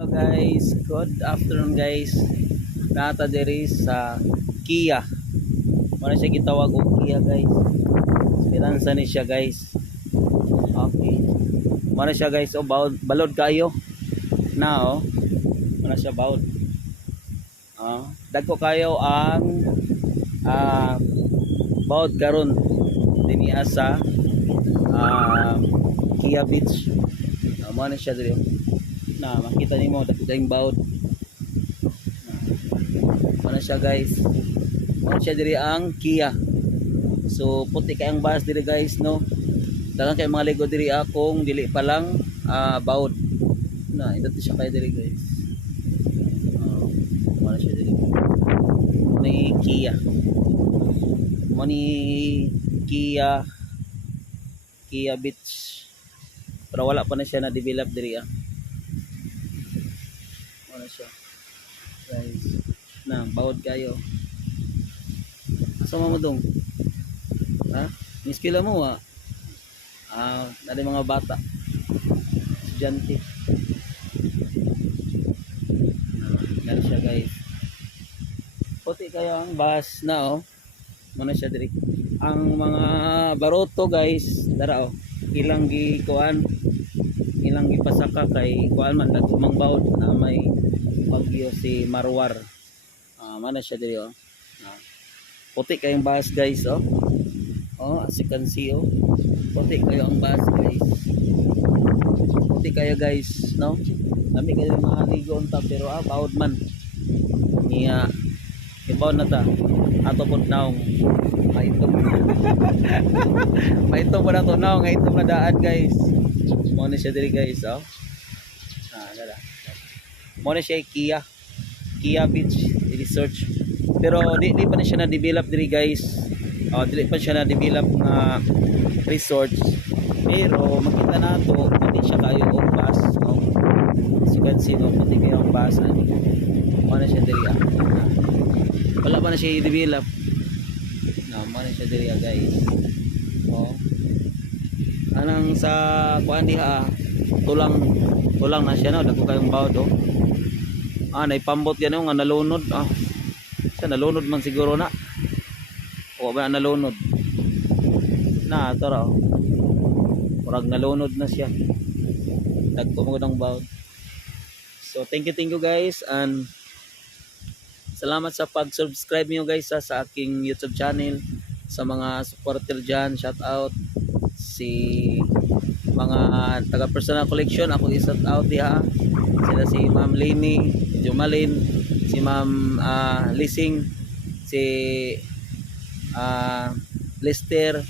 Hello guys, good afternoon guys. Nata diri sa Kia. Muna siya gitawag og Kia guys. Esperanza ni siya guys. Okay. Muna siya guys, balod kayo. Na muna siya balod. Dagko kayo ang ah balod karon dinhi sa ah, Kia Beach. Muna siya diri. Na makita nimo dagko kayong balod. Muna siya guys. Muna siya diri ang Kia. So puti kay ang bus diri guys no. Daghang kay mga ligo diri akong dili pa lang baod. Na indot siya kay diri guys. Wala siya diri. Ni Kia. Ni Kia Kia Beach. Pero wala pa na siya na develop diri Wala siya. Guys. Na baod kayo. Asa mo dong? Ha? Miskila mo dali mga bata. Estudyante. Ganun siya guys. Puti kaya ang bus na muna siya diri. Ang mga baroto guys, dara ilang gikuan, ilang gipasaka kay kuan man dagumang baod na may bagyo si Marwar. Mana siya diri puti kayong bus guys as you can see puti kayo ang bus guys. Puti kayo guys no. Dami kayo mga ligo unta pero baod man. Niya ibaw na ta ato pud naong maitong maitong pa na to naong itong na daan guys. Mo ni siya diri guys dala mo ni siya Kia Beach Resort pero di pa na siya na develop diri guys. Dili pa siya na develop nga resort pero makita nato pati siya kayo og bus no. As you can see no pati kayo ang bus mo na siya diri wala pa na siya i-develop na mo na siya diri guys. Anang sa kuan diha tulang na siya no dagko kayong bawd naipambot yan nga nalunod siya nalunod man siguro na o ba nalunod na tara murag nalunod na siya dagko mo ng bawd. So thank you guys and salamat sa pag-subscribe niyo guys sa aking YouTube channel. Sa mga supporter dyan, shout out. Si mga taga personal collection, ako i-shout out diha. Sila si Ma'am Leni Jumalin, si Ma'am Lising, si Lester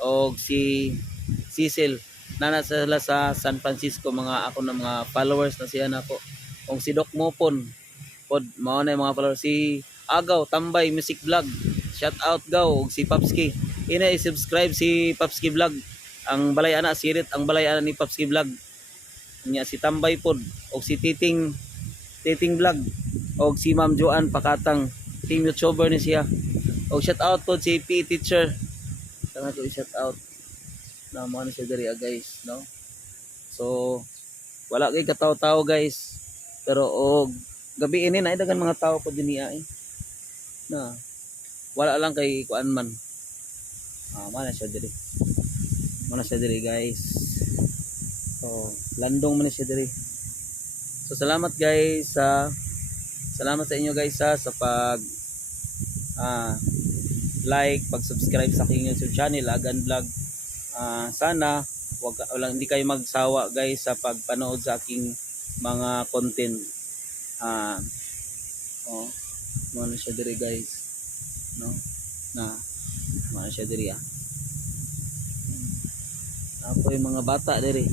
o si Cecil. Nana sila sa San Francisco, mga ako na mga followers na siya nako. Kung si Doc Mopon pod mao na mga followers, si Agaw Tambay Music Vlog, shout out gaw, og si Papski ina i-subscribe si Papski Vlog. Ang balay ana sirit ang balay ana ni Papski Vlog nya si Tambay pod og si Titing Vlog og si Ma'am Joan Pakatang team YouTuber ni siya. Og shout out pod si PE teacher sana ko i-shout out na mo na siya diri guys no. So wala kay kataw-taw guys pero og gabi ini na dagan mga tao po dinhi na wala lang kay kuan man mana siya diri guys. So landong man siya diri. So salamat guys salamat sa inyo guys sa pag like, pag-subscribe sa aking YouTube channel Agan Vlog. Sana wala hindi kayo magsawa guys sa pagpanood sa aking mga content. Mana siya diri guys no na mana siya diri ako yung mga bata diri.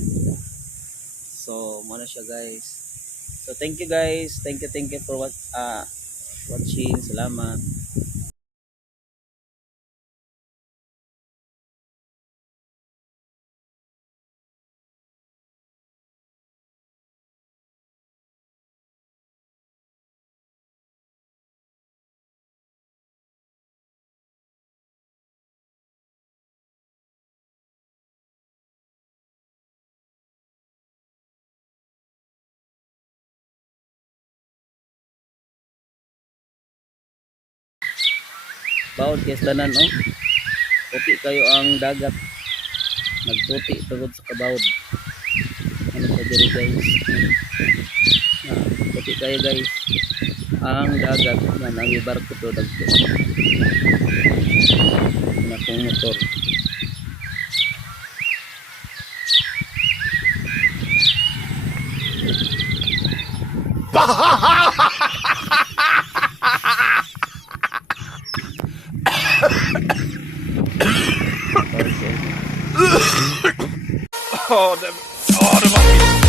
So mana siya guys. So thank you guys, thank you for watching. Salamat. paod kay tanan oh. Puti kayo ang dagat. Nagputi tugod sa kabawod. Ano sa diri guys? Puti kayo guys. Ang dagat na ang barko to dagko. Na kong motor. Oh, the